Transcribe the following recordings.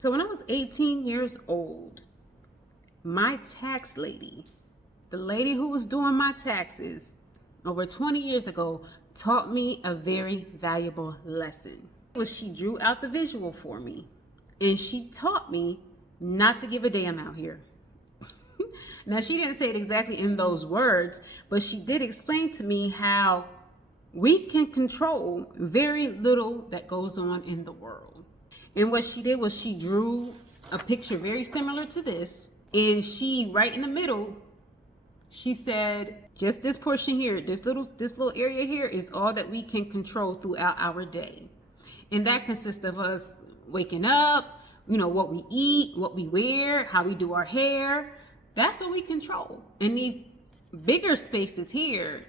So when I was 18 years old, my tax lady, the lady who was doing my taxes over 20 years ago, taught me a very valuable lesson. She drew out the visual for me, and she taught me not to give a damn out here. Now, she didn't say it exactly in those words, but she did explain to me how we can control very little that goes on in the world. And what she did was she drew a picture very similar to this, and she, right in the middle, she said, just this portion here, this little area here is all that we can control throughout our day. And that consists of us waking up, what we eat, what we wear, how we do our hair. That's what we control. And these bigger spaces here,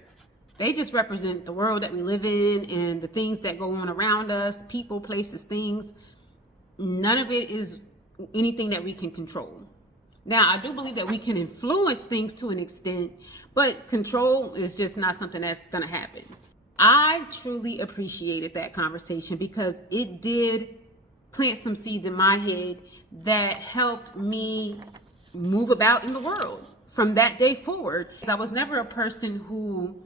they just represent the world that we live in and the things that go on around us, people, places, things. None of it is anything that we can control. Now, I do believe that we can influence things to an extent, but control is just not something that's going to happen. I truly appreciated that conversation because it did plant some seeds in my head that helped me move about in the world from that day forward. I was never a person who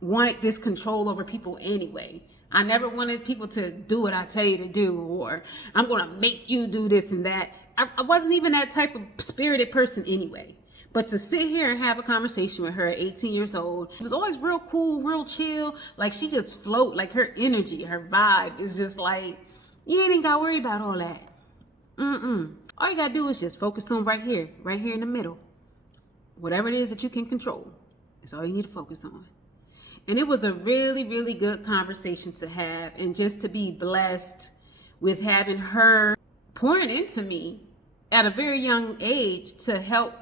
wanted this control over people anyway. I never wanted people to do what I tell you to do, or I'm going to make you do this and that. I wasn't even that type of spirited person anyway. But to sit here and have a conversation with her at 18 years old, it was always real cool, real chill. Like, she just float, like her energy, her vibe is just like, you ain't got to worry about all that. All you got to do is just focus on right here in the middle. Whatever it is that you can control, it's all you need to focus on. And it was a really, really good conversation to have, and just to be blessed with having her pouring into me at a very young age to help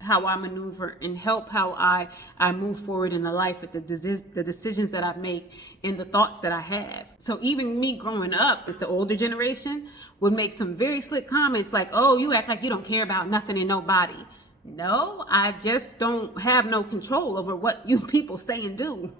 how I maneuver and help how I move forward in the life with the decisions that I make and the thoughts that I have. So even me growing up as the older generation would make some very slick comments like, oh, you act like you don't care about nothing and nobody. No, I just don't have no control over what you people say and do.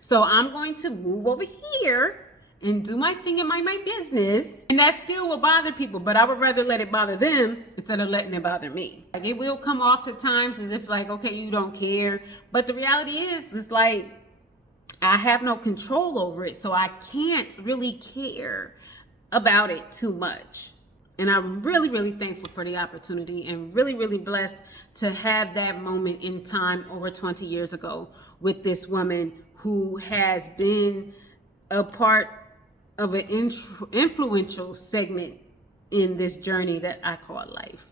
So I'm going to move over here and do my thing and mind my business. And that still will bother people, but I would rather let it bother them instead of letting it bother me. Like, it will come off at times as if like, okay, you don't care. But the reality is, it's like, I have no control over it. So I can't really care about it too much. And I'm really, really thankful for the opportunity and really, really blessed to have that moment in time over 20 years ago with this woman who has been a part of an influential segment in this journey that I call life.